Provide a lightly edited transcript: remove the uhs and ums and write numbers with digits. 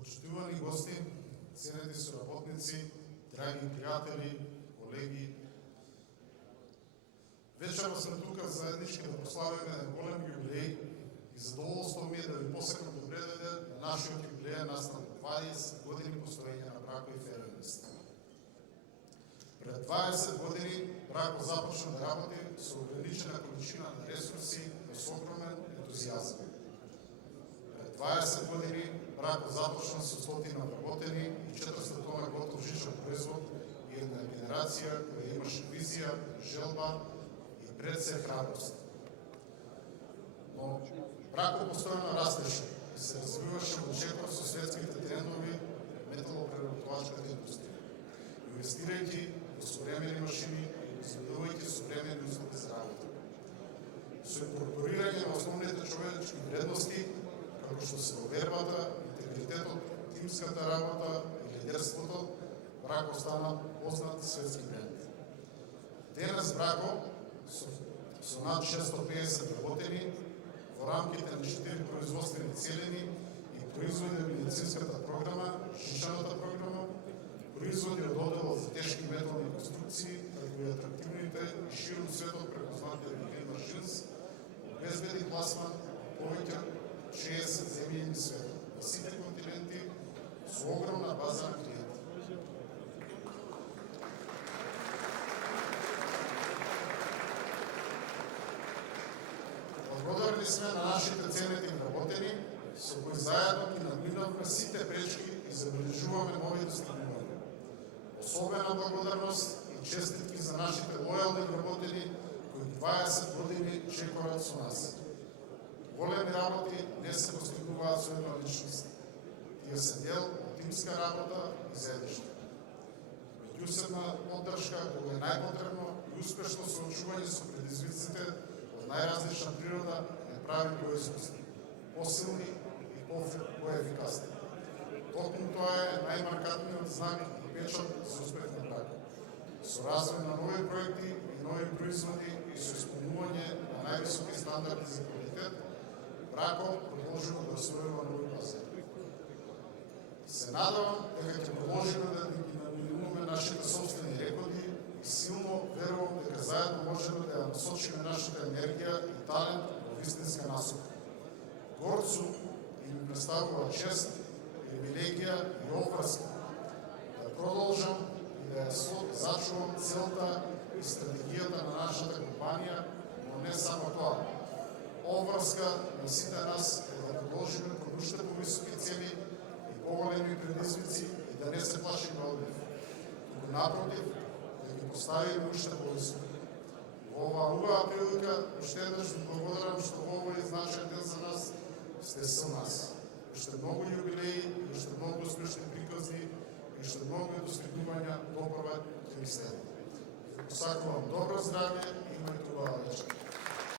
Почитувани гости, ценети соработници, драги пријатели, колеги, вечерва сме тука заеднички да прославиме еден голем јубилеј и задоволство ми е да ви посакам добре дојде на нашиот јубилеј настан 20 години постоење на Брако и Фервеност. Пред 20 години Брако започна да работи со ограничена количина на ресурси и со огромен ентузијазам. Пред 20 години Брако започна со 100 вработени и 400 тона готов жичен производ и една генерација која имаше визија, желба и пред се храброст. Но Брако постојано растеше и се развиваше во чекор со светските трендови металопреработувачката индустрија, инвестирајќи во современи машини и обезбедувајќи современи услови за работа. Со инкорпорирање на основните човечки вредности, како што се овербата, интегритетот, тимската работа и лидерството, Брако стана познат светски бренд. Денес Брако со над 650 работени во рамките на 4 производствени целини и производи од медицинската програма, шишаната програма, производи од одделот за тешки метални конструкции, како и атрактивните и широм светот препознати Ригейн Машинс, обезбеди пласман повеќе 60 земји на светот, на сите континенти, со огромна база на клиенти. Благодарни сме на нашите ценети вработени, со кои заедно ги надминавме сите пречки и забележуваме нови достигнувања. Особена благодарност и честитки за нашите лојални вработени, кои 20 години чекорат со нас. Големи работи не се постигнуваат со една личност. Тие се дел од тимска работа и заедништво. Меѓусебна поддршка кога е најпотребно и успешно соочување со предизвиците од најразлична природа не прави поискусни, посилни и поефикасни. Токму тоа е најмаркантниот знак и печат за успех на Брако. Со развој на нови проекти и нови производи и со исполнување на највисоки стандарди за квалитет, Брако продолжува да освојува нови пазари. Се надевам дека ќе продолжиме да ги намируваме нашите собствени рекорди и силно верувам дека заедно можеме да ја насочиме нашата енергија и талент во вистинска насока. Горцу и ми представува чест, привилегија и обврска да продолжам и да ја зачувам целта и стратегијата на нашата компанија, но не само тоа. Обврска на сите нас е да продолжиме кон уште повисоки цели и поголеми предизвици и да не се плашиме од нив. Туку напротив, да ги поставиме уште повисоко. Во оваа убава прилика, уште еднаш ви благодарам што во овој значаен ден за нас сте со нас. Уште многу јубилеи, уште многу успешни приказни и уште многу достигнувања допрва ќе ви следат. Посакувам добро здравје и имајте убава вечер.